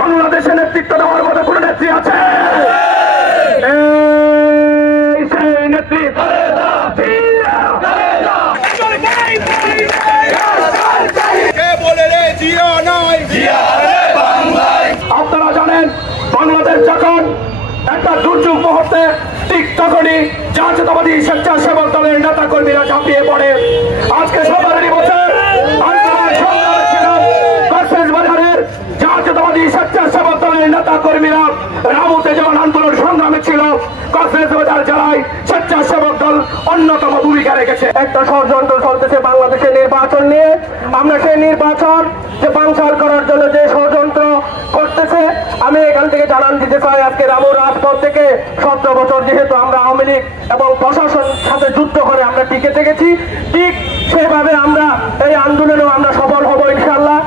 বাংলাদেশের নেতৃত্ব দেওয়ার মতো কোন নেত্রী আছে? সেই নেত্রী আপনারা জানেন, বাংলাদেশ যখন একটা দুর্যোগ মুহূর্তে ঠিক তখনই জাতীয়তাবাদী স্বেচ্ছাসেবক দলের নেতা কর্মীরা ঝাঁপিয়ে পড়ে। আজকে সবারই বছর বাজারের জাতীয়তাবাদী স্বেচ্ছাসেবক দলের নেতা কর্মীরা রামুতে যেমন আন্দোলন সংগ্রামে ছিল, কক্সবাজার জেলায় স্বেচ্ছাসেবক দল অন্যতম ভূমিকা রেখেছে। একটা ষড়যন্ত্র চলতেছে বাংলাদেশের নির্বাচন নিয়ে। আমরা সেই নির্বাচন যে বানচাল করার জন্য যে ষড়যন্ত্র করতেছে, আমি এখান থেকে জানান দিতে চাই, আজকে রামুর রাজপথ থেকে 17 বছর যেহেতু আমরা আওয়ামী লীগ এবং প্রশাসন সাথে যুদ্ধ করে আমরা টিকে থেকেছি, ঠিক সেভাবে আমরা এই আন্দোলনেও আমরা সফল হব ইনশাআল্লাহ।